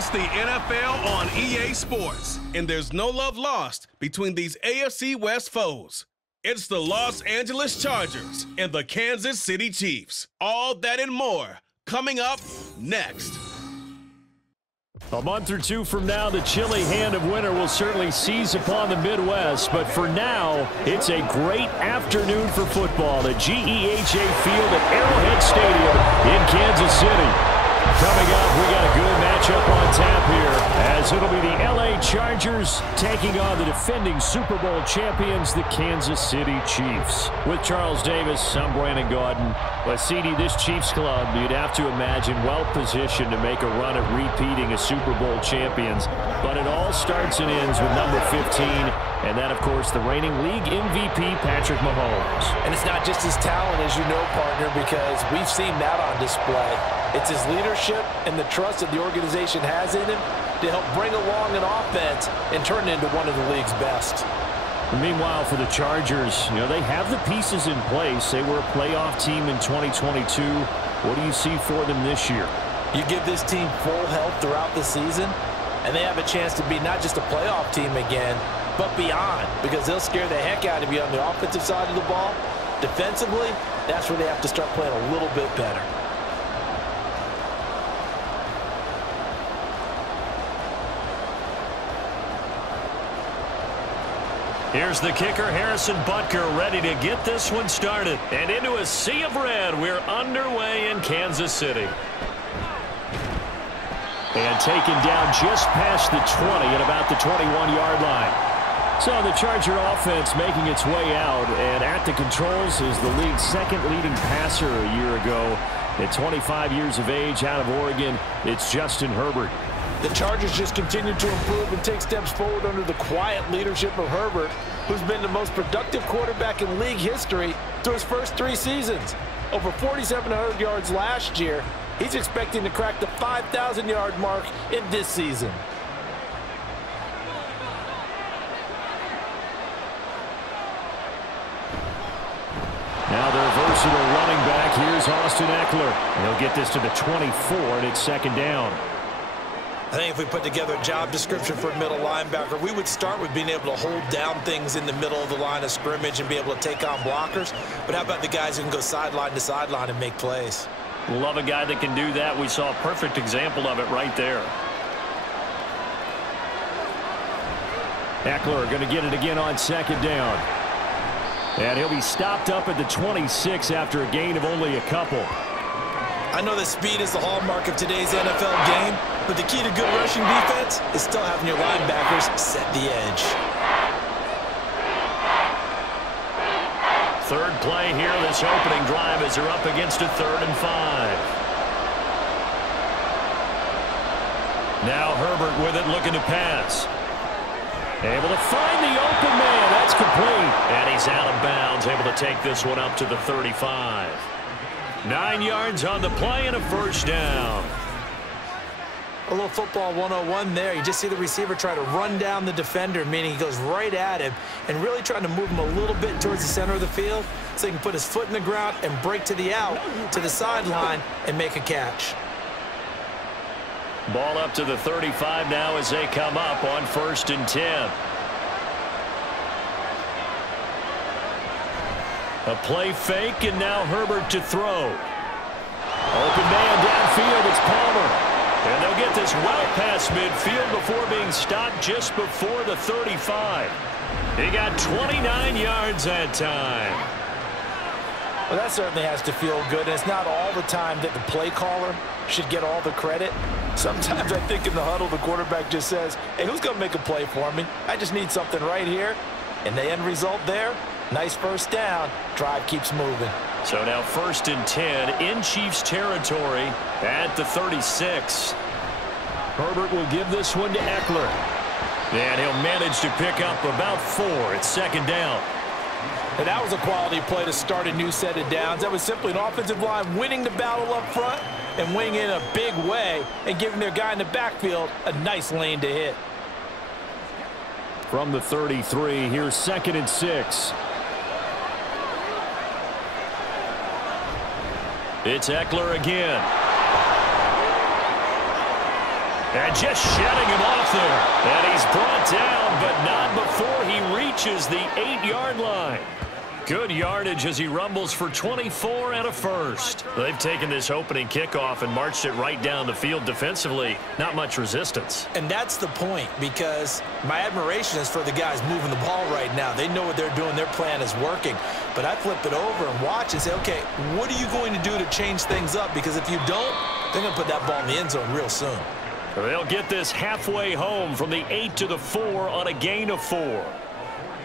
It's the NFL on EA Sports, and there's no love lost between these AFC West foes. It's the Los Angeles Chargers and the Kansas City Chiefs. All that and more coming up next. A month or two from now, the chilly hand of winter will certainly seize upon the Midwest. But for now, it's a great afternoon for football at GEHA Field at Arrowhead Stadium in Kansas City. Coming up, we got a good matchup on tap here, as it'll be the LA Chargers taking on the defending Super Bowl champions, the Kansas City Chiefs. With Charles Davis, I'm Brandon Gaudin. But CD, this Chiefs club, you'd have to imagine well-positioned to make a run at repeating as Super Bowl champions. But it all starts and ends with number 15, and that, of course, the reigning league MVP, Patrick Mahomes. And it's not just his talent, as you know, partner, because we've seen that on display. It's his leadership and the trust that the organization has in him to help bring along an offense and turn it into one of the league's best. Meanwhile, for the Chargers, they have the pieces in place. They were a playoff team in 2022. What do you see for them this year? You give this team full health throughout the season, and they have a chance to be not just a playoff team again, but beyond, because they'll scare the heck out of you on the offensive side of the ball. Defensively, that's where they have to start playing a little bit better. Here's the kicker, Harrison Butker, ready to get this one started. And into a sea of red, we're underway in Kansas City. And taken down just past the 20 at about the 21-yard line. So the Charger offense making its way out, and at the controls is the league's second leading passer a year ago. At 25 years of age, out of Oregon, it's Justin Herbert. The Chargers just continue to improve and take steps forward under the quiet leadership of Herbert, who's been the most productive quarterback in league history through his first 3 seasons. Over 4,700 yards last year. He's expecting to crack the 5,000-yard mark in this season. Now their versatile running back, here's Austin Eckler. And he'll get this to the 24, and it's second down. I think if we put together a job description for a middle linebacker, we would start with being able to hold down things in the middle of the line of scrimmage and be able to take on blockers. But how about the guys who can go sideline to sideline and make plays? Love a guy that can do that. We saw a perfect example of it right there. Eckler going to get it again on second down. And he'll be stopped up at the 26 after a gain of only a couple. I know that speed is the hallmark of today's NFL game, but the key to good rushing defense is still having your linebackers set the edge. Third play here, this opening drive as they're up against a 3rd and 5. Now Herbert with it, looking to pass. Able to find the open man. That's complete. And he's out of bounds, able to take this one up to the 35. 9 yards on the play and a first down. A little football 101 there. You just see the receiver try to run down the defender, meaning he goes right at him and really trying to move him a little bit towards the center of the field so he can put his foot in the ground and break to the out, to the sideline, and make a catch. Ball up to the 35 now as they come up on 1st and 10. A play fake, and now Herbert to throw. Open man downfield, it's Palmer. And they'll get this well past midfield before being stopped just before the 35. He got 29 yards that time. Well, that certainly has to feel good. And it's not all the time that the play caller should get all the credit. Sometimes I think in the huddle, the quarterback just says, hey, who's going to make a play for me? I just need something right here. And the end result there, nice first down. Drive keeps moving. So now 1st and 10 in Chiefs territory at the 36. Herbert will give this one to Eckler. And he'll manage to pick up about 4 at 2nd down. And that was a quality play to start a new set of downs. That was simply an offensive line winning the battle up front and winning in a big way and giving their guy in the backfield a nice lane to hit. From the 33, here's 2nd and 6. It's Eckler again. And just shedding him off there. And he's brought down, but not before he reaches the 8-yard line. Good yardage as he rumbles for 24 and a first. They've taken this opening kickoff and marched it right down the field defensively. Not much resistance. And that's the point, because my admiration is for the guys moving the ball right now. They know what they're doing. Their plan is working. But I flip it over and watch and say, okay, what are you going to do to change things up? Because if you don't, they're going to put that ball in the end zone real soon. They'll get this halfway home from the 8 to the 4 on a gain of 4.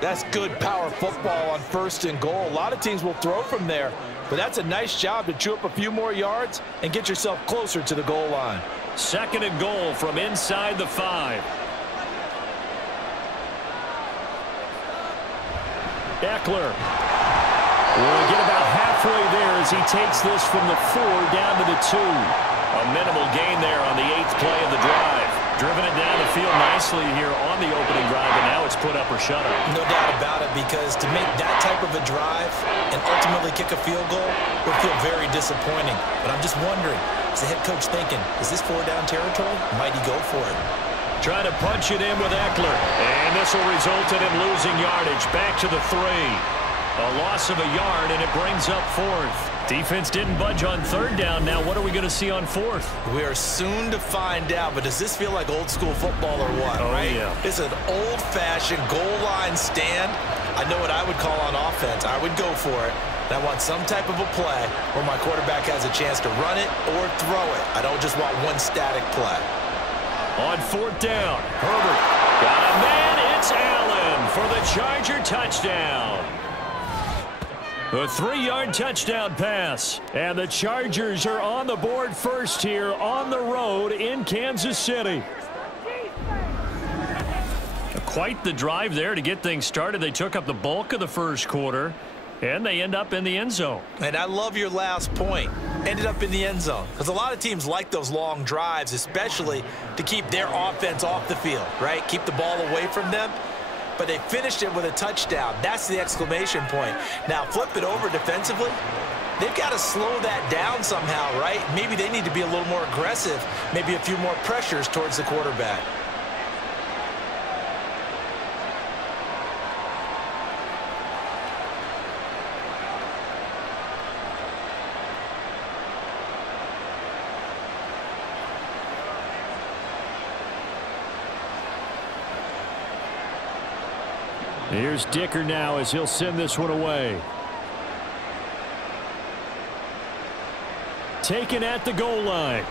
That's good power football on 1st and goal. A lot of teams will throw from there, but that's a nice job to chew up a few more yards and get yourself closer to the goal line. 2nd and goal from inside the 5. Ekeler will get about halfway there as he takes this from the 4 down to the 2. A minimal gain there on the 8th play of the drive. Driven it down the field nicely here on the opening drive, and now it's put up or shut up. No doubt about it, because to make that type of a drive and ultimately kick a field goal would feel very disappointing. But I'm just wondering, is the head coach thinking, is this 4-down territory? Might he go for it? Trying to punch it in with Ekeler. And this will result in him losing yardage. Back to the 3. A loss of a yard, and it brings up 4th. Defense didn't budge on 3rd down. Now what are we going to see on 4th? We are soon to find out, but does this feel like old school football or what, right? Yeah. It's an old-fashioned goal line stand. I know what I would call on offense. I would go for it. And I want some type of a play where my quarterback has a chance to run it or throw it. I don't just want one static play. On 4th down, Herbert got a man. It's Allen for the Charger touchdown. A 3-yard touchdown pass. And the Chargers are on the board first here on the road in Kansas City. Quite the drive there to get things started. They took up the bulk of the first quarter, and they end up in the end zone. And I love your last point. Ended up in the end zone. Because a lot of teams like those long drives, especially to keep their offense off the field, right? Keep the ball away from them. But they finished it with a touchdown. That's the exclamation point. Now, flip it over defensively. They've got to slow that down somehow, right? Maybe they need to be a little more aggressive. Maybe a few more pressures towards the quarterback. Here's Dicker now as he'll send this one away. Taken at the goal line.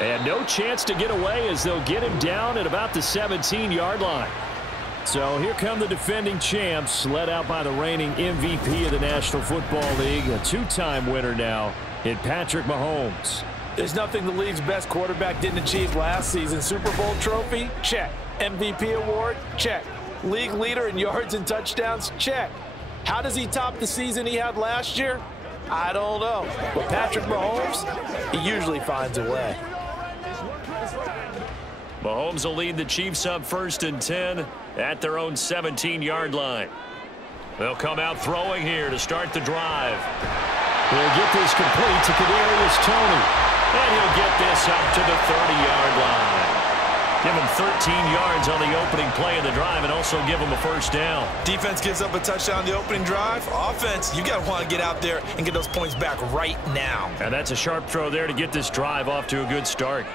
And no chance to get away as they'll get him down at about the 17-yard line. So here come the defending champs, led out by the reigning MVP of the National Football League, a 2-time winner now in Patrick Mahomes. There's nothing the league's best quarterback didn't achieve last season. Super Bowl trophy? Check. MVP award? Check. League leader in yards and touchdowns? Check. How does he top the season he had last year? I don't know. But Patrick Mahomes, he usually finds a way. Mahomes will lead the Chiefs up 1st and 10 at their own 17-yard line. They'll come out throwing here to start the drive. He'll get this complete to Kadarius Toney. And he'll get this up to the 30-yard line. Give him 13 yards on the opening play of the drive and also give him a 1st down. Defense gives up a touchdown on the opening drive. Offense, you got to want to get out there and get those points back right now. And that's a sharp throw there to get this drive off to a good start.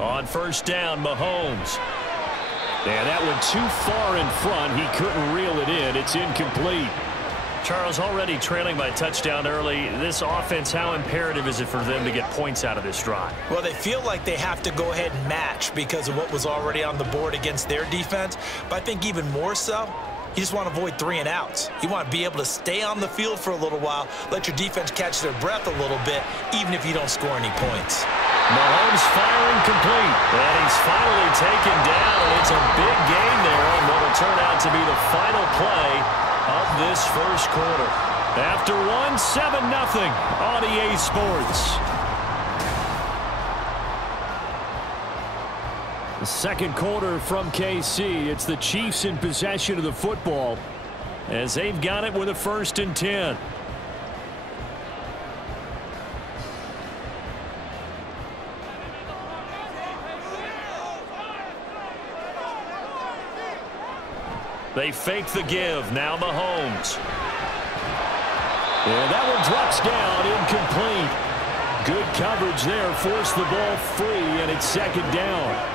On 1st down, Mahomes. And that went too far in front. He couldn't reel it in. It's incomplete. Charles, already trailing by touchdown early. This offense, how imperative is it for them to get points out of this drive? Well, they feel like they have to go ahead and match because of what was already on the board against their defense. But I think even more so, you just want to avoid 3 and outs. You want to be able to stay on the field for a little while, let your defense catch their breath a little bit, even if you don't score any points. Mahomes firing complete. And he's finally taken down, and it's a big gain there on what will turn out to be the final play of this first quarter. After 7-0 on EA Sports. The second quarter from KC. It's the Chiefs in possession of the football as they've got it with a 1st and 10. They fake the give. Now Mahomes. And that one drops down, incomplete. Good coverage there, forced the ball free, and it's second down.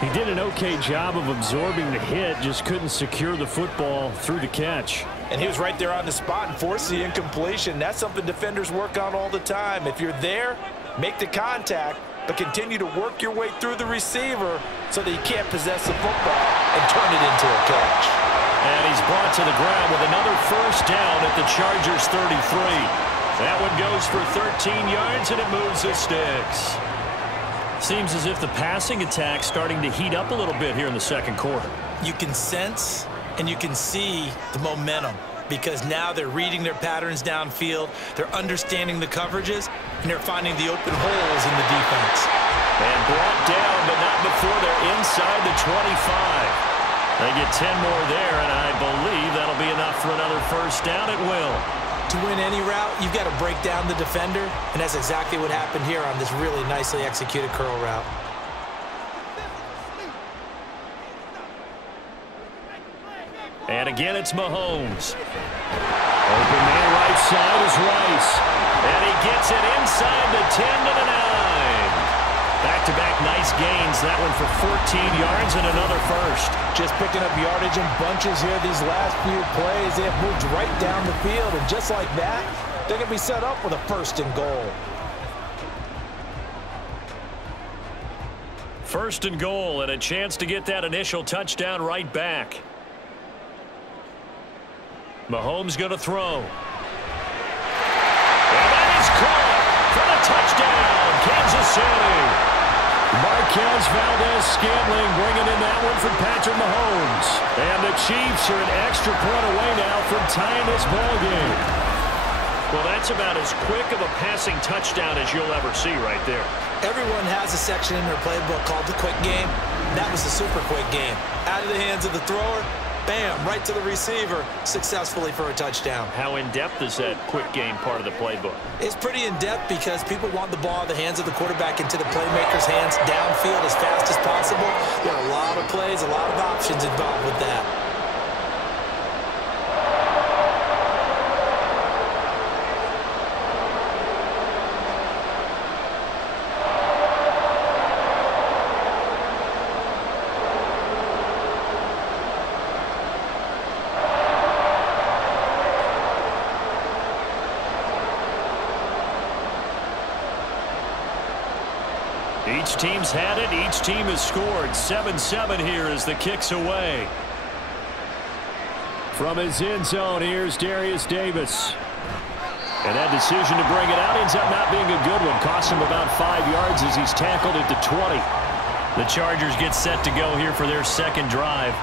He did an okay job of absorbing the hit, just couldn't secure the football through the catch. And he was right there on the spot and forced the incompletion. That's something defenders work on all the time. If you're there, make the contact, but continue to work your way through the receiver so that you can't possess the football and turn it into a catch. And he's brought to the ground with another first down at the Chargers 33. That one goes for 13 yards, and it moves the sticks. Seems as if the passing attack's starting to heat up a little bit here in the second quarter. You can sense and you can see the momentum because now they're reading their patterns downfield, they're understanding the coverages, and they're finding the open holes in the defense. And brought down, but not before they're inside the 25. They get 10 more there, and I believe that'll be enough for another first down. It will. To win any route, you've got to break down the defender, and that's exactly what happened here on this really nicely executed curl route. And again, it's Mahomes. Open man right side is Rice. And he gets it inside the 10 to the 9. Back-to-back nice gains. That one for 14 yards and another first. Just picking up yardage in bunches here these last few plays. They have moved right down the field, and just like that, they're going to be set up with a first and goal. First and goal, and a chance to get that initial touchdown right back. Mahomes going to throw. And that is caught for the touchdown, Kansas City. Marquez Valdez-Scantling bringing in that one from Patrick Mahomes. And the Chiefs are an extra point away now from tying this ball game. Well, that's about as quick of a passing touchdown as you'll ever see right there. Everyone has a section in their playbook called the quick game. That was the super quick game. Out of the hands of the thrower, bam, right to the receiver, successfully for a touchdown. How in-depth is that quick game part of the playbook? It's pretty in-depth because people want the ball in the hands of the quarterback into the playmaker's hands downfield as fast as possible. There are a lot of plays, a lot of options involved with that. Each team's had it. Each team has scored. 7-7 here as the kick's away. From his end zone, here's Darius Davis. And that decision to bring it out ends up not being a good one. Costs him about 5 yards as he's tackled at the 20. The Chargers get set to go here for their second drive.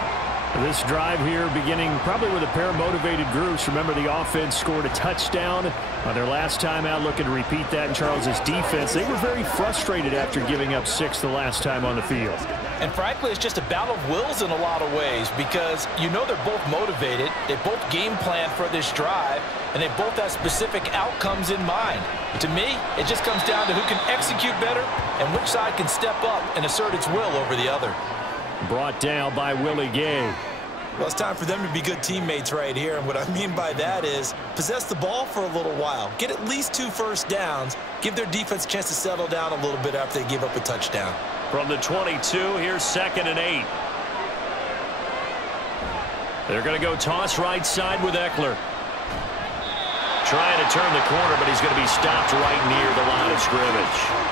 This drive here beginning probably with a pair of motivated groups. Remember, the offense scored a touchdown on their last time out, looking to repeat that in Charles's defense. They were very frustrated after giving up 6 the last time on the field. And frankly, it's just a battle of wills in a lot of ways because you know they're both motivated, they both game plan for this drive, and they both have specific outcomes in mind. To me, it just comes down to who can execute better and which side can step up and assert its will over the other. Brought down by Willie Gay. Well, it's time for them to be good teammates right here, and what I mean by that is possess the ball for a little while, get at least 2 first downs, give their defense a chance to settle down a little bit after they give up a touchdown. From the 22, here's 2nd and 8. They're going to go toss right side with Eckler. Trying to turn the corner, but he's going to be stopped right near the line of scrimmage.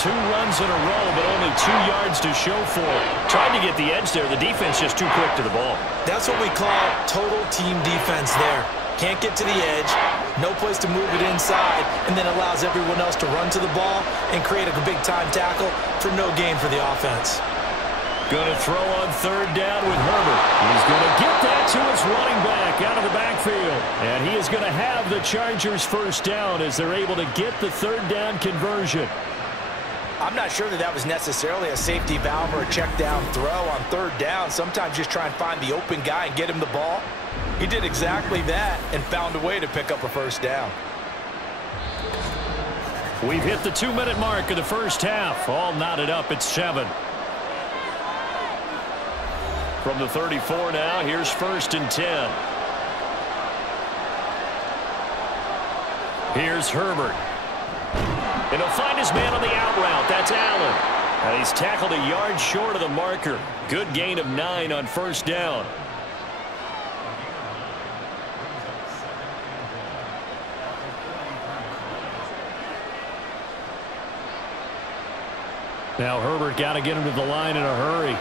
2 runs in a row, but only 2 yards to show for it. Tried to get the edge there. The defense just too quick to the ball. That's what we call total team defense there. Can't get to the edge, no place to move it inside, and then allows everyone else to run to the ball and create a big-time tackle for no gain for the offense. Going to throw on 3rd down with Herbert. He's going to get that to his running back out of the backfield. And he is going to have the Chargers first down as they're able to get the 3rd down conversion. I'm not sure that was necessarily a safety valve or a check down throw on 3rd down. Sometimes just try and find the open guy and get him the ball. He did exactly that and found a way to pick up a first down. We've hit the 2-minute mark of the first half. All knotted up at 7. From the 34 now, here's 1st and 10. Here's Herbert. And he'll find his man on the out route. That's Allen. And he's tackled a yard short of the marker. Good gain of 9 on 1st down. Now Herbert got to get him to the line in a hurry.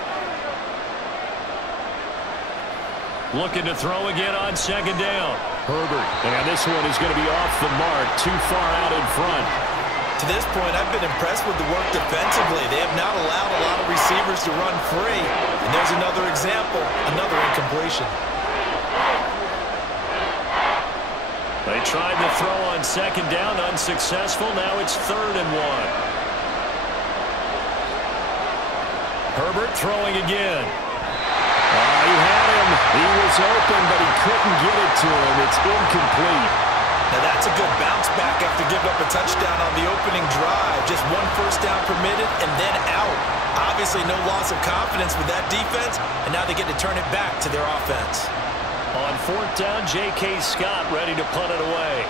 Looking to throw again on 2nd down. Herbert, and this one is going to be off the mark, too far out in front. To this point, I've been impressed with the work defensively. They have not allowed a lot of receivers to run free. And there's another example, another incompletion. They tried to throw on 2nd down, unsuccessful. Now it's 3rd and 1. Herbert throwing again. He had him. He was open, but he couldn't get it to him. It's incomplete. Now that's a good bounce back after giving up a touchdown on the opening drive. Just 1 first down permitted and then out. Obviously no loss of confidence with that defense, and now they get to turn it back to their offense. On 4th down, J.K. Scott ready to punt it away.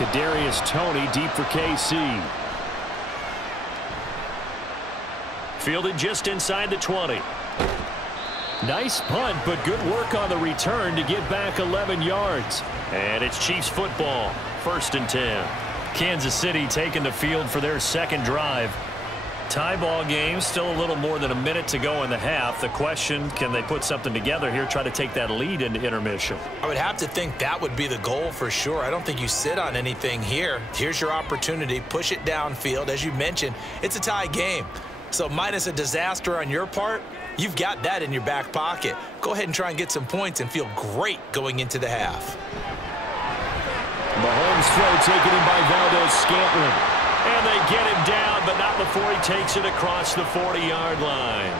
Kadarius Toney deep for KC. Fielded just inside the 20. Nice punt, but good work on the return to get back 11 yards. And it's Chiefs football, 1st and 10. Kansas City taking the field for their 2nd drive. Tie ball game, still a little more than a minute to go in the half. The question, can they put something together here, try to take that lead into intermission? I would have to think that would be the goal for sure. I don't think you sit on anything here. Here's your opportunity. Push it downfield. As you mentioned, it's a tie game. So minus a disaster on your part, you've got that in your back pocket. Go ahead and try and get some points and feel great going into the half. Mahomes throw taken in by Valdes-Scantling. And they get him down, but not before he takes it across the 40-yard line.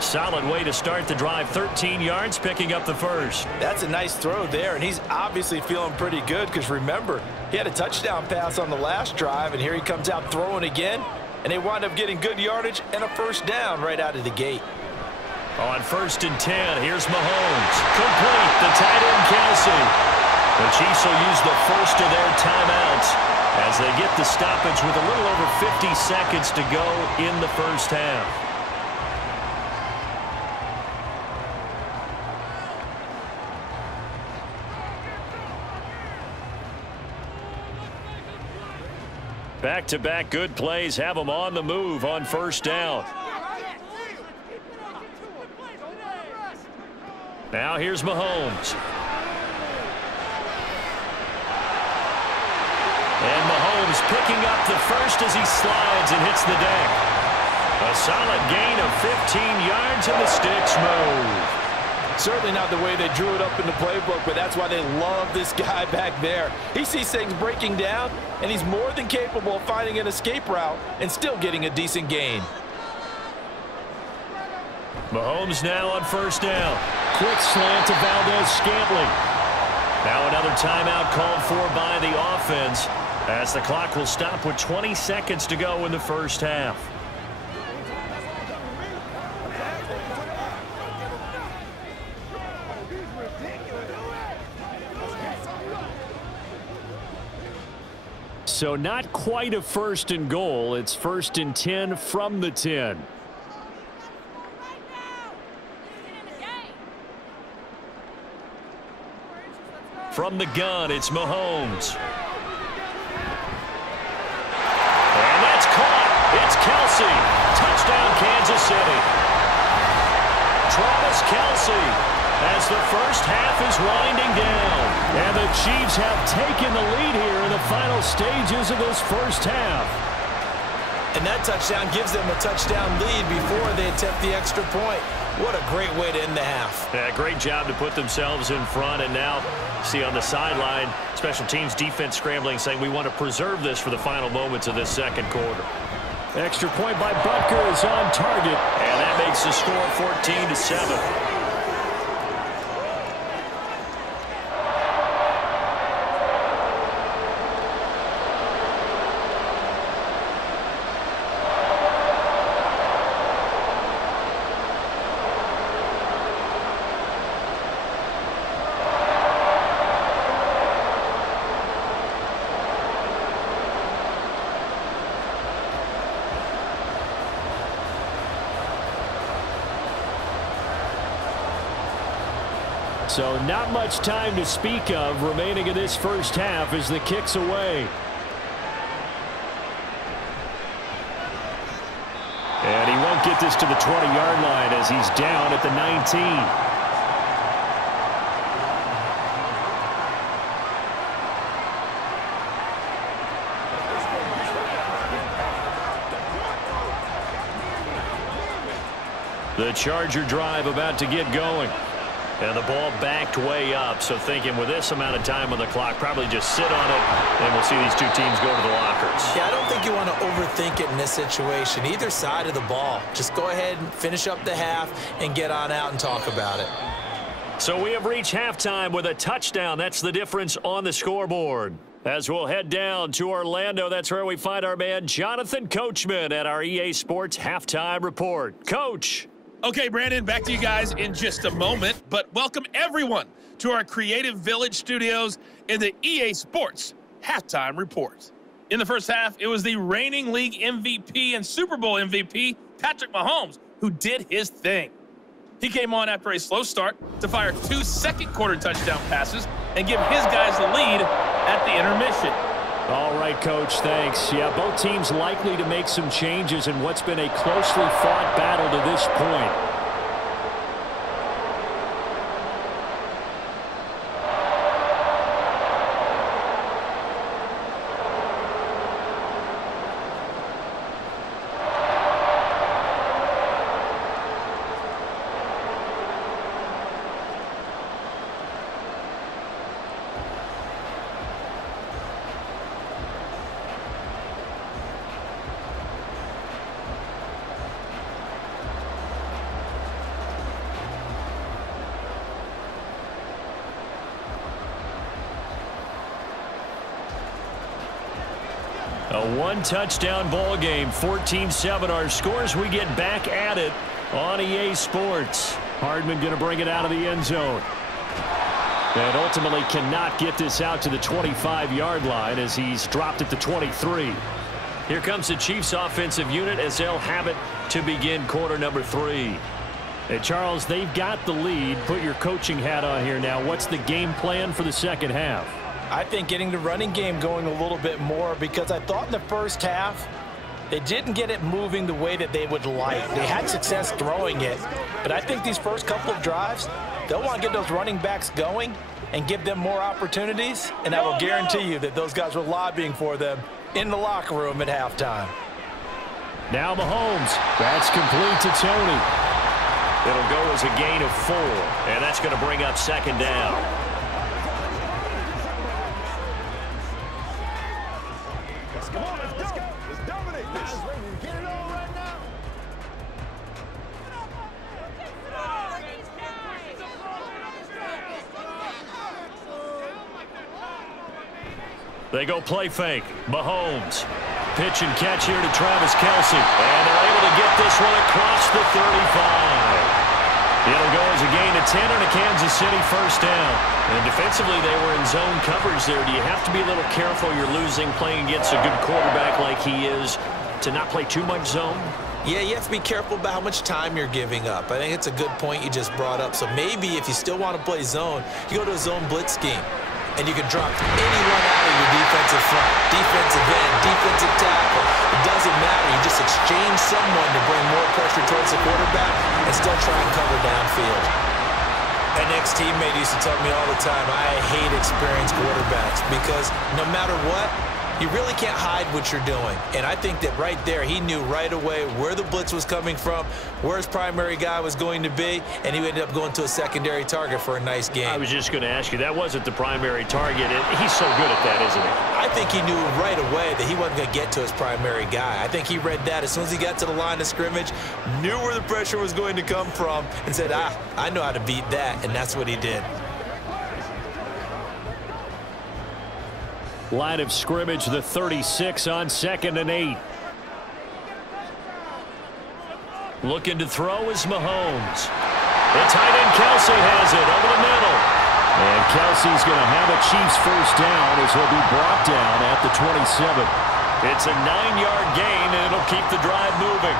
Solid way to start the drive. 13 yards, picking up the 1st. That's a nice throw there, and he's obviously feeling pretty good because remember, he had a touchdown pass on the last drive, and here he comes out throwing again, and they wind up getting good yardage and a 1st down right out of the gate. On 1st and 10, here's Mahomes. Complete, the tight end Kelsey. The Chiefs will use the first of their timeouts as they get the stoppage with a little over 50 seconds to go in the 1st half. Back-to-back good plays have them on the move on 1st down. Now here's Mahomes. And Mahomes picking up the 1st as he slides and hits the deck. A solid gain of 15 yards and the sticks move. Certainly not the way they drew it up in the playbook, but that's why they love this guy back there. He sees things breaking down, and he's more than capable of finding an escape route and still getting a decent gain. Mahomes now on 1st down. Quick slant to Valdes-Scantling. Now another timeout called for by the offense as the clock will stop with 20 seconds to go in the 1st half. So not quite a 1st and goal. It's 1st and 10 from the 10. From the gun, it's Mahomes. And that's caught. It's Kelsey. Touchdown, Kansas City. Travis Kelsey as the 1st half is winding down. And the Chiefs have taken the lead here in the final stages of this 1st half. And that touchdown gives them a touchdown lead before they attempt the extra point. What a great way to end the half. Yeah, great job to put themselves in front. And now, see on the sideline, special teams defense scrambling, saying we want to preserve this for the final moments of this 2nd quarter. Extra point by Butker is on target. And that makes the score 14-7. So not much time to speak of remaining in this first half as the kick's away. And he won't get this to the 20-yard line as he's down at the 19. The Charger drive about to get going. And the ball backed way up, so thinking with this amount of time on the clock, probably just sit on it, and we'll see these two teams go to the lockers. Yeah, I don't think you want to overthink it in this situation. Either side of the ball. Just go ahead and finish up the half and get on out and talk about it. So we have reached halftime with a touchdown. That's the difference on the scoreboard. As we'll head down to Orlando, that's where we find our man Jonathan Coachman at our EA Sports Halftime Report. Coach. Okay, Brandon, back to you guys in just a moment, but welcome everyone to our Creative Village studios in the EA Sports Halftime Report. In the first half, it was the reigning league MVP and Super Bowl MVP, Patrick Mahomes, who did his thing. He came on after a slow start to fire 2 second-quarter touchdown passes and give his guys the lead at the intermission. All right, Coach, thanks. Yeah, both teams likely to make some changes in what's been a closely fought battle to this point. A one-touchdown ball game, 14-7 our scores. We get back at it on EA Sports. Hardman going to bring it out of the end zone. And ultimately cannot get this out to the 25-yard line as he's dropped at the 23. Here comes the Chiefs offensive unit as they'll have it to begin quarter number 3. Hey, Charles, they've got the lead. Put your coaching hat on here now. What's the game plan for the second half? I think getting the running game going a little bit more, because I thought in the first half they didn't get it moving the way that they would like. They had success throwing it, but I think these first couple of drives, they'll want to get those running backs going and give them more opportunities, and I will guarantee you that those guys were lobbying for them in the locker room at halftime. Now Mahomes. That's complete to Tony. It'll go as a gain of 4, and that's going to bring up second down. They go play fake. Mahomes. Pitch and catch here to Travis Kelce. And they're able to get this one across the 35. It'll go as a gain of 10 and a Kansas City first down. And defensively, they were in zone coverage there. Do you have to be a little careful? You're losing playing against a good quarterback like he is to not play too much zone? Yeah, you have to be careful about how much time you're giving up. I think it's a good point you just brought up. So maybe if you still want to play zone, you go to a zone blitz scheme. And you can drop anyone out of your defensive front, defensive end, defensive tackle. It doesn't matter. You just exchange someone to bring more pressure towards the quarterback and still try and cover downfield. An ex-teammate used to tell me all the time, I hate experienced quarterbacks because no matter what, you really can't hide what you're doing. And I think that right there, he knew right away where the blitz was coming from, where his primary guy was going to be, and he ended up going to a secondary target for a nice game. I was just going to ask you, that wasn't the primary target. He's so good at that, isn't he? I think he knew right away that he wasn't going to get to his primary guy. I think he read that as soon as he got to the line of scrimmage, knew where the pressure was going to come from, and said, I know how to beat that, and that's what he did. Line of scrimmage, the 36 on 2nd and 8. Looking to throw is Mahomes. The tight end Kelce has it over the middle. And Kelce's going to have a Chiefs first down as he'll be brought down at the 27. It's a 9-yard gain, and it'll keep the drive moving.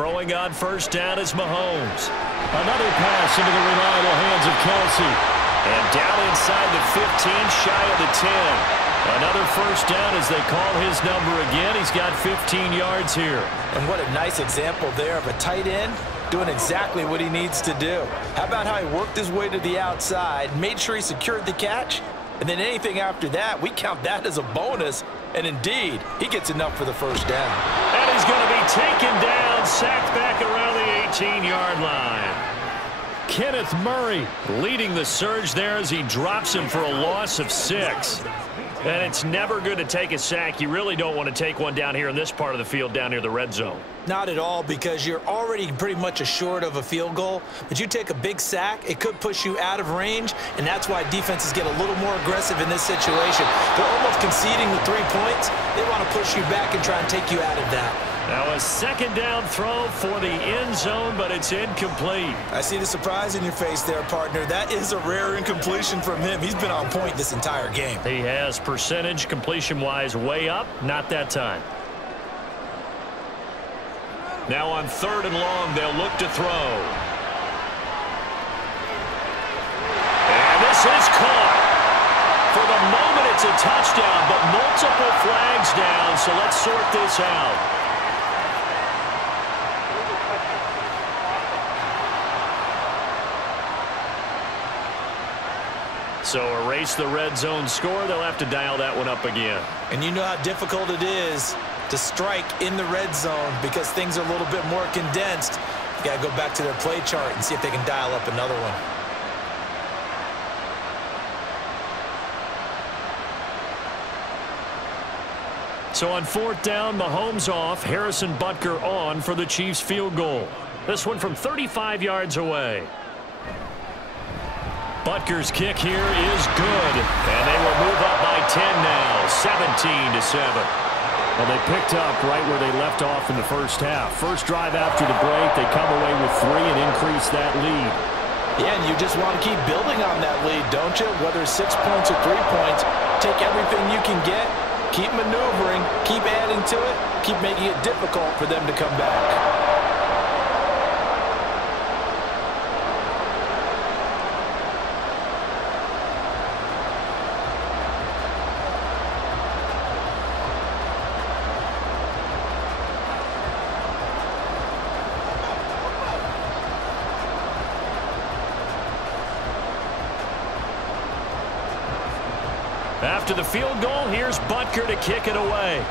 Throwing on first down is Mahomes. Another pass into the reliable hands of Kelsey. And down inside the 15, shy of the 10. Another first down as they call his number again. He's got 15 yards here. And what a nice example there of a tight end doing exactly what he needs to do. How about how he worked his way to the outside, made sure he secured the catch, and then anything after that, we count that as a bonus. And indeed, he gets enough for the first down. And he's going to be taken down, sacked back around the 18-yard line. Kenneth Murray leading the surge there as he drops him for a loss of 6. And it's never good to take a sack. You really don't want to take one down here in this part of the field down near the red zone. Not at all, because you're already pretty much assured of a field goal. But you take a big sack, it could push you out of range, and that's why defenses get a little more aggressive in this situation. They're almost conceding the 3 points. They want to push you back and try and take you out of that. Now a second down throw for the end zone, but it's incomplete. I see the surprise in your face there, partner. That is a rare incompletion from him. He's been on point this entire game. He has percentage completion-wise way up, not that time. Now on 3rd and long, they'll look to throw. And this is caught. For the moment, it's a touchdown, but multiple flags down, so let's sort this out. So erase the red zone score. They'll have to dial that one up again. And you know how difficult it is to strike in the red zone because things are a little bit more condensed. You got to go back to their play chart and see if they can dial up another one. So on 4th down, Mahomes off, Harrison Butker on for the Chiefs field goal. This one from 35 yards away. Butker's kick here is good, and they will move up by 10 now, 17-7. Well, they picked up right where they left off in the first half. First drive after the break, they come away with 3 and increase that lead. Yeah, and you just want to keep building on that lead, don't you? Whether it's 6 points or 3 points, take everything you can get, keep maneuvering, keep adding to it, keep making it difficult for them to come back. After the field goal, here's Butker to kick it away.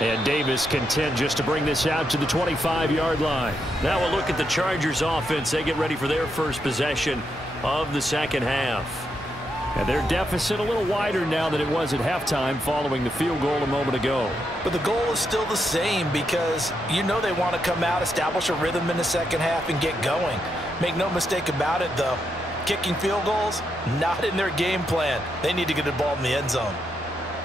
And Davis content just to bring this out to the 25-yard line. Now we'll look at the Chargers offense. They get ready for their first possession of the second half. And their deficit a little wider now than it was at halftime following the field goal a moment ago. But the goal is still the same because you know they want to come out, establish a rhythm in the second half, and get going. Make no mistake about it, though. Kicking field goals, not in their game plan. They need to get the ball in the end zone.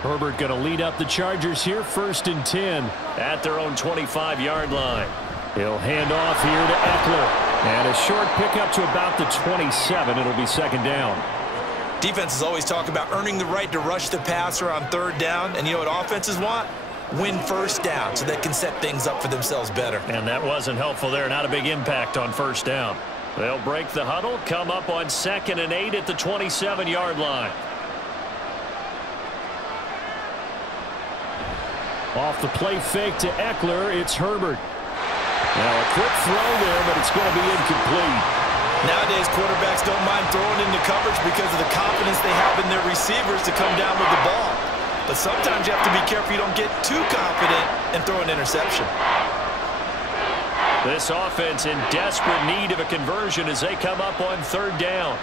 Herbert going to lead up the Chargers here, 1st and 10 at their own 25-yard line. He'll hand off here to Eckler. And a short pickup to about the 27. It'll be 2nd down. Defenses always talk about earning the right to rush the passer on 3rd down. And you know what offenses want? Win 1st down so they can set things up for themselves better. And that wasn't helpful there. Not a big impact on 1st down. They'll break the huddle, come up on 2nd and 8 at the 27-yard line. Off the play fake to Eckler, it's Herbert. Now a quick throw there, but it's going to be incomplete. Nowadays, quarterbacks don't mind throwing into coverage because of the confidence they have in their receivers to come down with the ball. But sometimes you have to be careful you don't get too confident and throw an interception. This offense in desperate need of a conversion as they come up on 3rd down.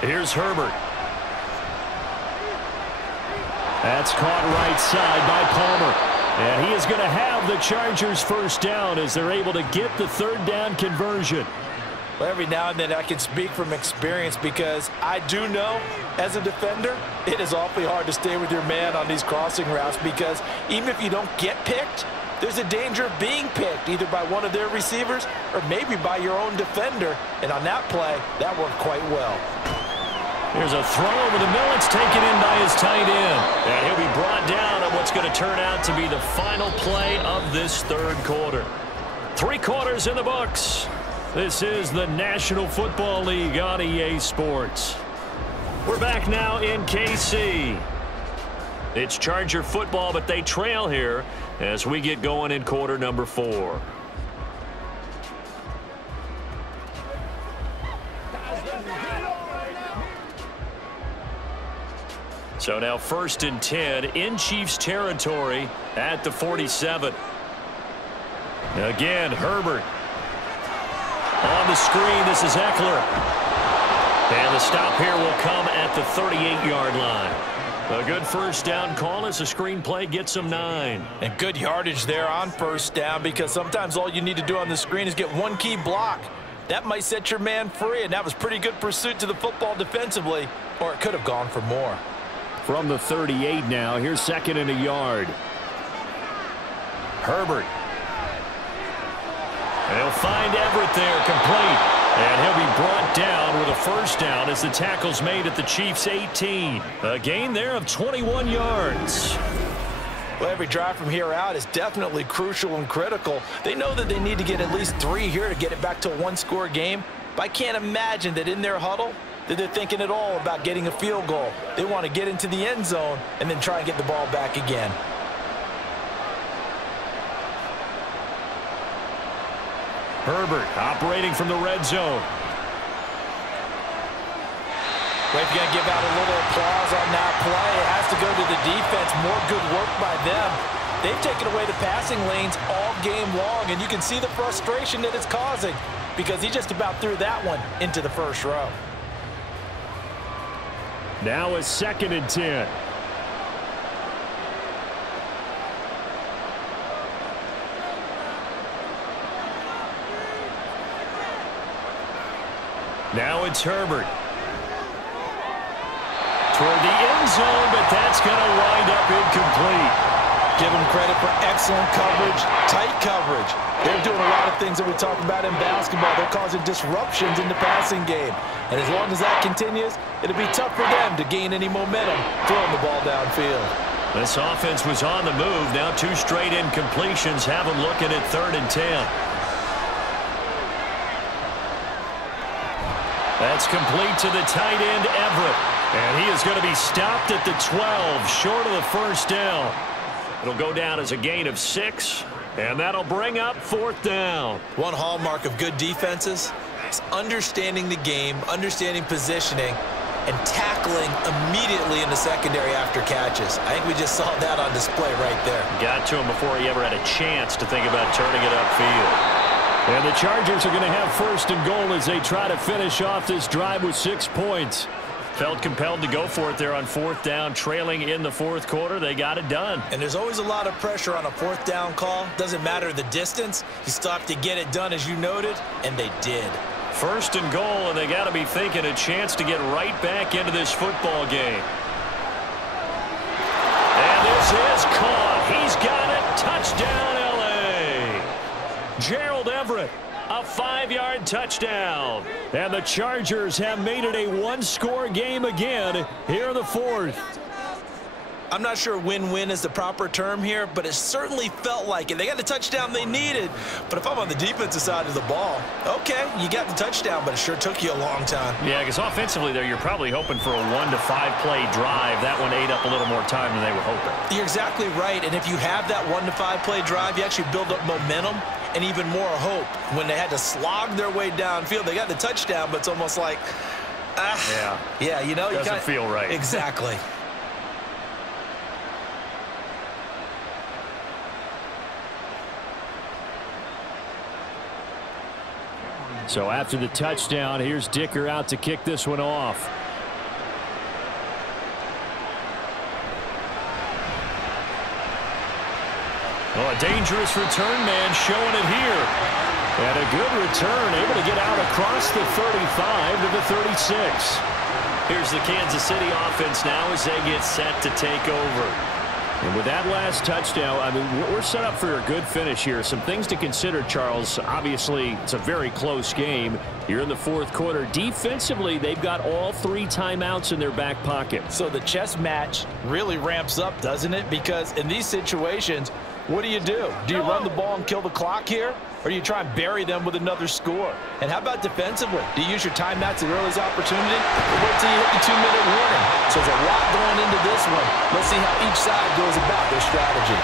Here's Herbert. That's caught right side by Palmer. And he is going to have the Chargers 1st down as they're able to get the 3rd down conversion. Well, every now and then I can speak from experience because I do know as a defender it is awfully hard to stay with your man on these crossing routes because even if you don't get picked, there's a danger of being picked either by one of their receivers or maybe by your own defender. And on that play, that worked quite well. There's a throw over the middle. It's taken in by his tight end. And he'll be brought down on what's going to turn out to be the final play of this third quarter. 3 quarters in the books. This is the National Football League on EA Sports. We're back now in KC. It's Charger football, but they trail here as we get going in quarter number 4. So now 1st and 10 in Chiefs territory at the 47. Again, Herbert. On the screen, this is Eckler. And the stop here will come at the 38-yard line. A good first down call as the screen play gets them 9. And good yardage there on first down, because sometimes all you need to do on the screen is get one key block. That might set your man free, and that was pretty good pursuit to the football defensively, or it could have gone for more. From the 38 now, here's 2nd and a yard. Herbert. And he'll find Everett there, complete. And he'll be brought down with a first down as the tackle's made at the Chiefs' 18. A gain there of 21 yards. Well, every drive from here out is definitely crucial and critical. They know that they need to get at least 3 here to get it back to a one-score game. But I can't imagine that in their huddle that they're thinking at all about getting a field goal. They want to get into the end zone and then try and get the ball back again. Herbert operating from the red zone. Well, if you're going to give out a little applause on that play, it has to go to the defense. More good work by them. They've taken away the passing lanes all game long, and you can see the frustration that it's causing because he just about threw that one into the first row. Now a 2nd and 10. Now it's Herbert. Toward the end zone, but that's going to wind up incomplete. Give them credit for excellent coverage, tight coverage. They're doing a lot of things that we talk about in basketball. They're causing disruptions in the passing game. And as long as that continues, it'll be tough for them to gain any momentum throwing the ball downfield. This offense was on the move. Now 2 straight incompletions have them looking at 3rd and 10. That's complete to the tight end, Everett. And he is going to be stopped at the 12, short of the first down. It'll go down as a gain of 6, and that'll bring up 4th down. One hallmark of good defenses is understanding the game, understanding positioning, and tackling immediately in the secondary after catches. I think we just saw that on display right there. Got to him before he ever had a chance to think about turning it upfield. And the Chargers are going to have 1st and goal as they try to finish off this drive with 6 points. Felt compelled to go for it there on 4th down, trailing in the 4th quarter. They got it done. And there's always a lot of pressure on a 4th down call. Doesn't matter the distance. You still have to get it done, as you noted, and they did. 1st and goal, and they got to be thinking a chance to get right back into this football game. And this is caught. He's got it. Touchdown, L.A. Gerald Everett. A 5-yard touchdown. And the Chargers have made it a one-score game again here in the 4th. I'm not sure win-win is the proper term here, but it certainly felt like it. They got the touchdown they needed. But if I'm on the defensive side of the ball, okay, you got the touchdown, but it sure took you a long time. Yeah, because offensively there, you're probably hoping for a 1 to 5 play drive. That one ate up a little more time than they were hoping. You're exactly right. And if you have that 1 to 5 play drive, you actually build up momentum and even more hope. When they had to slog their way downfield, they got the touchdown, but it's almost like, yeah, you know, doesn't feel right. Exactly. So after the touchdown, here's Dicker out to kick this one off. Well, a dangerous return man showing it here. And a good return, able to get out across the 35 to the 36. Here's the Kansas City offense now as they get set to take over. And with that last touchdown, I mean, we're set up for a good finish here. Some things to consider, Charles. Obviously, it's a very close game. You're in the fourth quarter. Defensively, they've got all 3 timeouts in their back pocket. So the chess match really ramps up, doesn't it? Because in these situations, what do? Do you run the ball and kill the clock here? Or do you try and bury them with another score? And how about defensively? Do you use your timeouts at earliest opportunity? Or wait till you hit the 2-minute warning? So there's a lot going into this one. Let's see how each side goes about their strategy.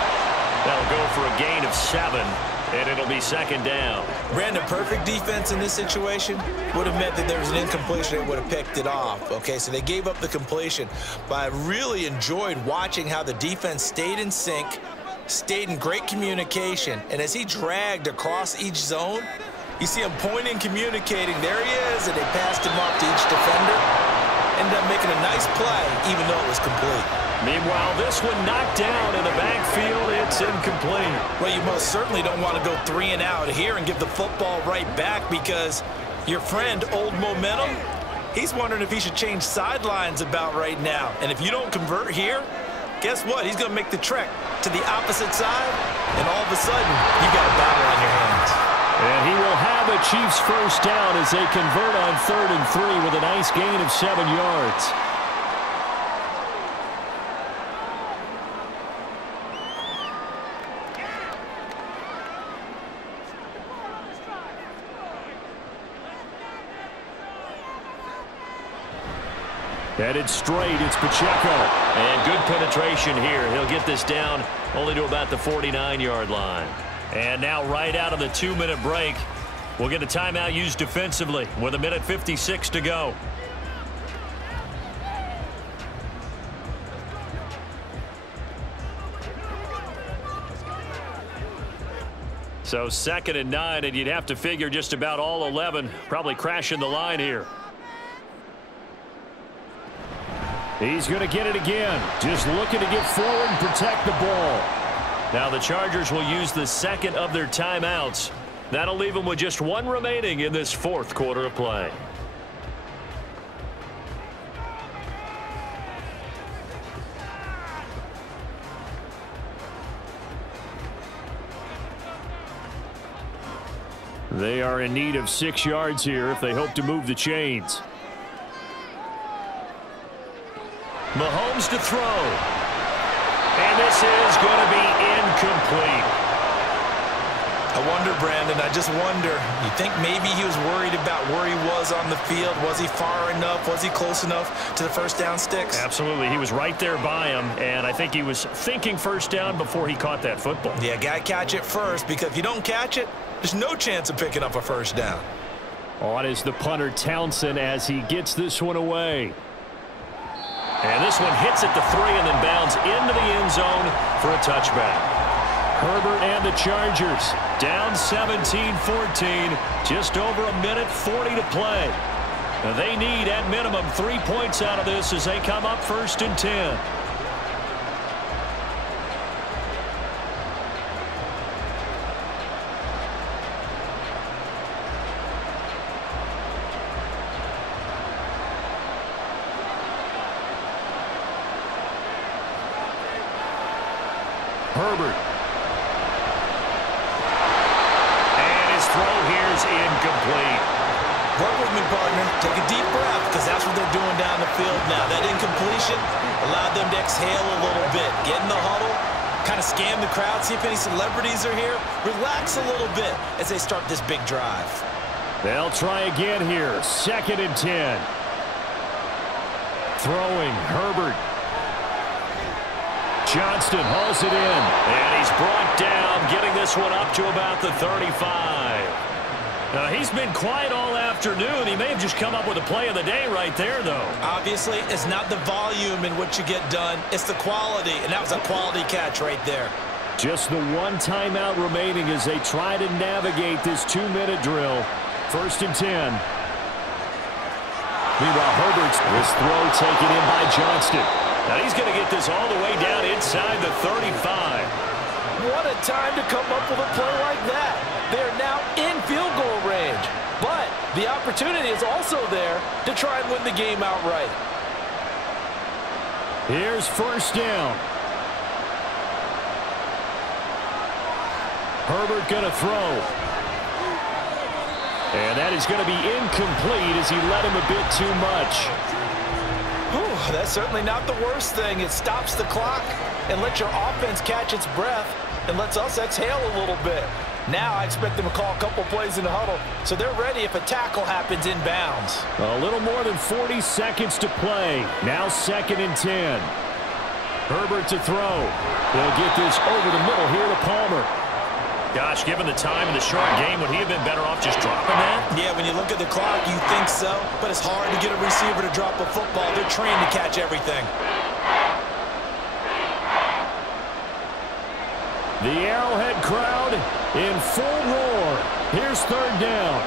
That'll go for a gain of 7, and it'll be second down. Brandon, perfect defense in this situation would have meant that there was an incompletion. They would have picked it off. Okay, so they gave up the completion. But I really enjoyed watching how the defense stayed in sync, stayed in great communication, and as he dragged across each zone, you see him pointing, communicating. There he is, and they passed him off to each defender. Ended up making a nice play, even though it was complete. Meanwhile, this one knocked down in the backfield. It's incomplete. Well, you most certainly don't want to go 3 and out here and give the football right back, because your friend, Old Momentum, he's wondering if he should change sidelines about right now. And if you don't convert here, guess what? He's going to make the trek to the opposite side, and all of a sudden, you've got a battle on your hands. And he will have a Chiefs first down as they convert on 3rd and 3 with a nice gain of 7 yards. Headed straight, it's Pacheco. And good penetration here. He'll get this down only to about the 49-yard line. And now right out of the 2-minute break, we'll get a timeout used defensively with 1:56 to go. So 2nd and 9, and you'd have to figure just about all 11 probably crashing the line here. He's going to get it again. Just looking to get forward and protect the ball. Now the Chargers will use the 2nd of their timeouts. That'll leave them with just 1 remaining in this 4th quarter of play. They are in need of 6 yards here if they hope to move the chains. Mahomes to throw. And this is going to be incomplete. I wonder, Brandon, I just wonder, you think maybe he was worried about where he was on the field? Was he far enough? Was he close enough to the first down sticks? Absolutely. He was right there by him, and I think he was thinking first down before he caught that football. Yeah, got to catch it first, because if you don't catch it, there's no chance of picking up a first down. On is the punter, Townsend, as he gets this one away. And this one hits at the 3 and then bounds into the end zone for a touchback. Herbert and the Chargers down 17-14. Just over 1:40 to play. Now they need, at minimum, 3 points out of this as they come up 1st and 10. Herbert. And his throw here is incomplete. Work with me, partner. Take a deep breath, because that's what they're doing down the field now. That incompletion allowed them to exhale a little bit. Get in the huddle, kind of scan the crowd, see if any celebrities are here. Relax a little bit as they start this big drive. They'll try again here. 2nd and 10. Throwing, Herbert. Johnston hauls it in, and he's brought down, getting this one up to about the 35. He's been quiet all afternoon. He may have just come up with a play of the day right there, though. Obviously, it's not the volume in which you get done. It's the quality, and that was a quality catch right there. Just the 1 timeout remaining as they try to navigate this 2-minute drill. 1st and 10. Meanwhile, Herbert's this throw taken in by Johnston. Now he's going to get this all the way down inside the 35. What a time to come up with a play like that. They're now in field goal range. But the opportunity is also there to try and win the game outright. Here's 1st down. Herbert going to throw. And that is going to be incomplete as he led him a bit too much. Whew, that's certainly not the worst thing. It stops the clock and lets your offense catch its breath and lets us exhale a little bit. Now I expect them to call a couple plays in the huddle so they're ready if a tackle happens inbounds. A little more than 40 seconds to play. Now 2nd and 10. Herbert to throw. They'll get this over the middle here to Palmer. Gosh, given the time in the short game, would he have been better off just dropping that? Yeah, when you look at the clock, you think so, but it's hard to get a receiver to drop a football. They're trained to catch everything. The Arrowhead crowd in full roar. Here's 3rd down.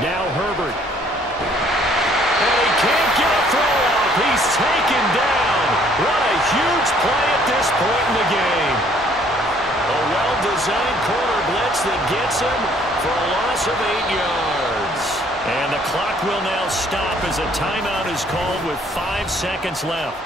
Now Herbert. And he can't get a throw off. He's taken down. What a huge play at this point in the game. A well-designed corner blitz that gets him for a loss of 8 yards. And the clock will now stop as a timeout is called with 5 seconds left.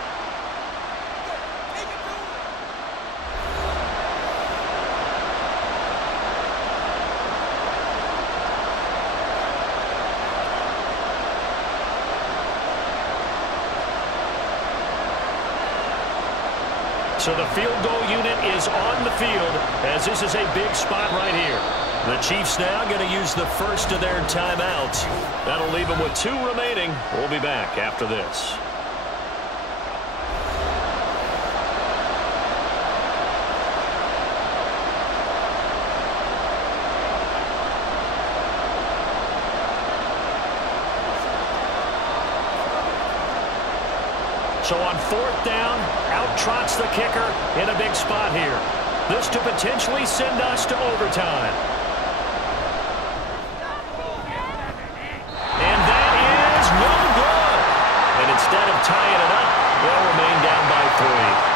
So the field goal unit is on the field as this is a big spot right here. The Chiefs now going to use the first of their timeouts. That'll leave them with 2 remaining. We'll be back after this. So on 4th down, out trots the kicker in a big spot here. This to potentially send us to overtime. And that is no good. And instead of tying it up, they'll remain down by 3.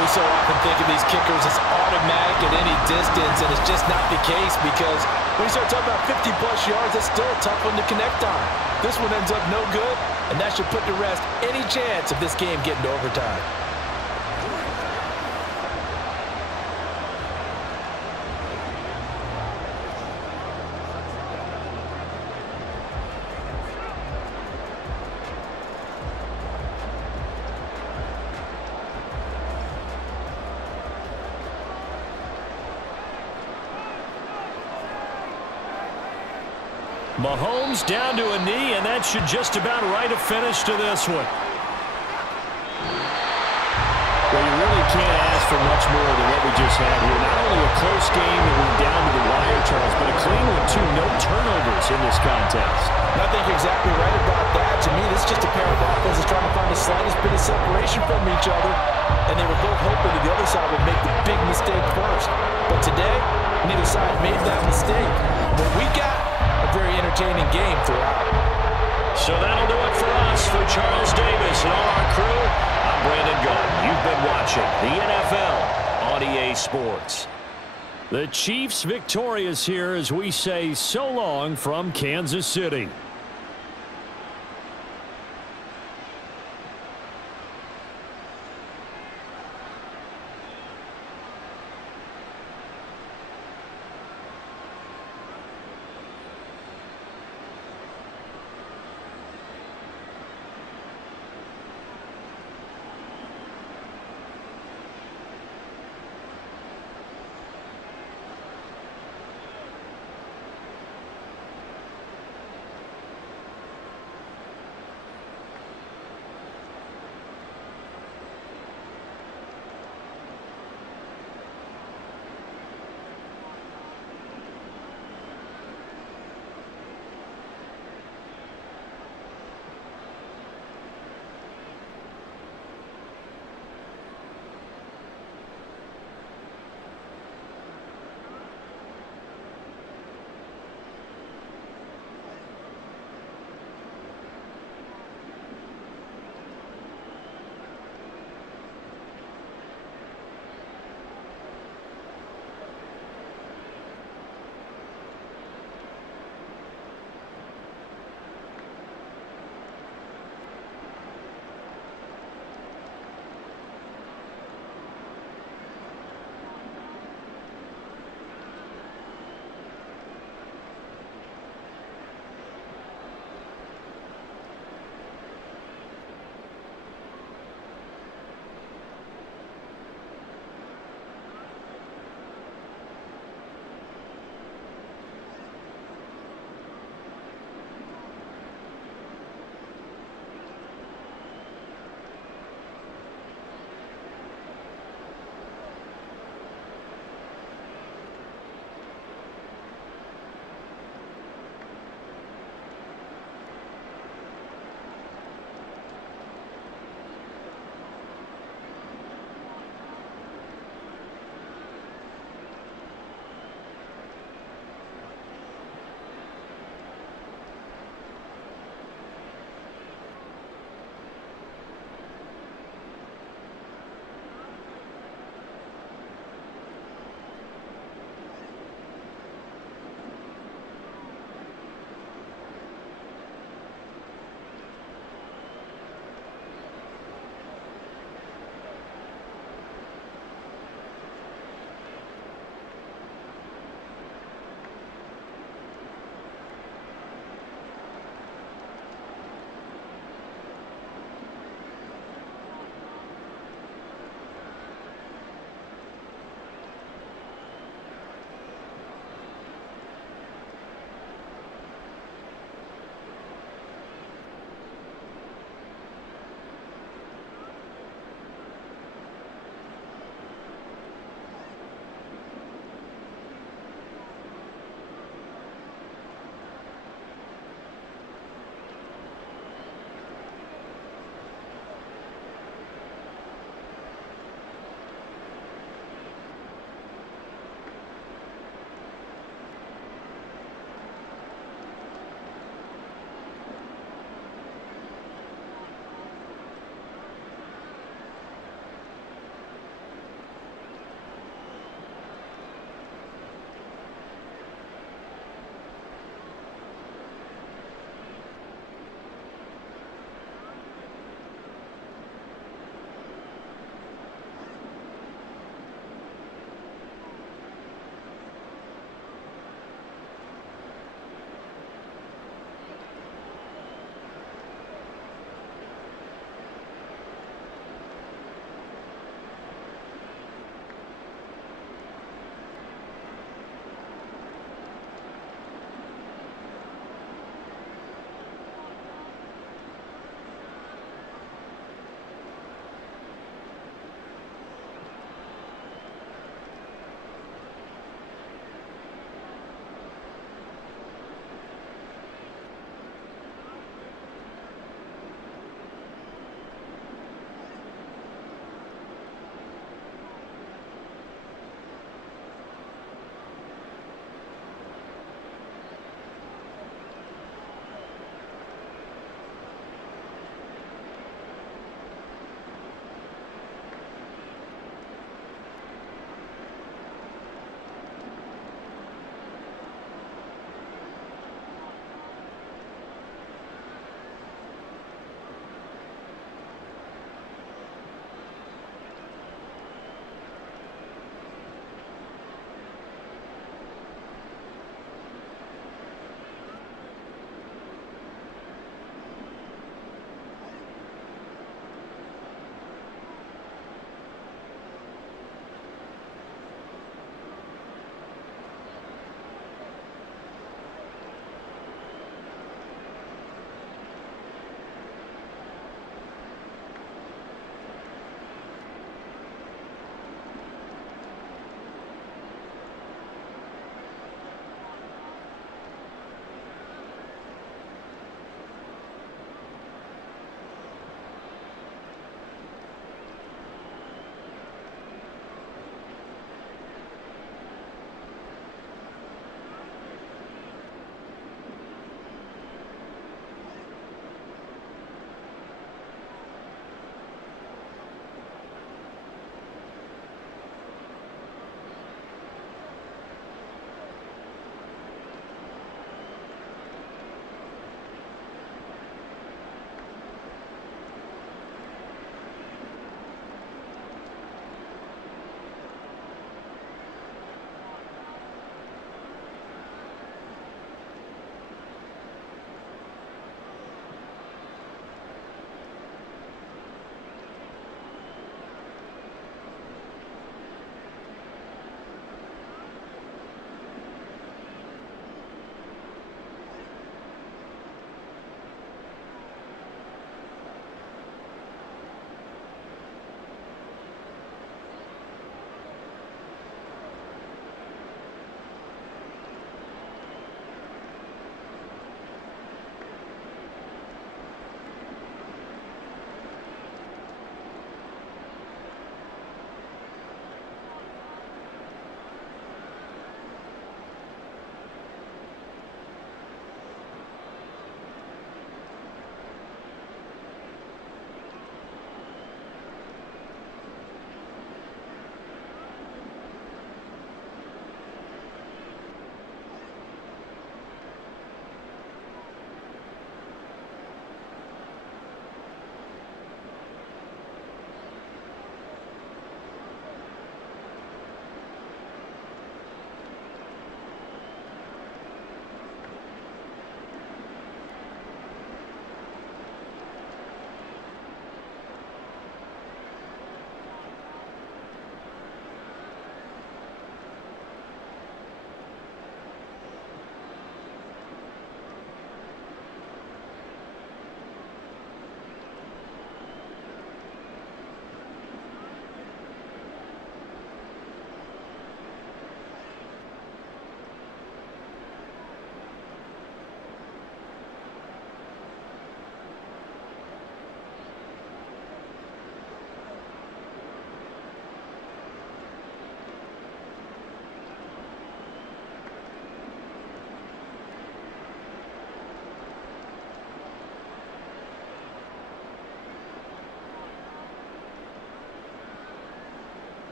We so often think of these kickers as automatic at any distance, and it's just not the case because when you start talking about 50-plus yards, that's still a tough one to connect on. This one ends up no good, and that should put to rest any chance of this game getting to overtime. Mahomes down to a knee, and that should just about write a finish to this one. Well, you really can't ask for much more than what we just had here. Not only a close game that went down to the wire, Charles, but a clean one, too. No turnovers in this contest. I think you're exactly right about that. To me, this is just a pair of offenses trying to find the slightest bit of separation from each other, and they were both hoping that the other side would make the big mistake first. But today, neither side made that mistake. But we got a very entertaining game throughout. So that'll do it for us. For Charles Davis and all our crew, I'm Brandon Gunn. You've been watching the NFL on EA Sports. The Chiefs victorious here as we say so long from Kansas City.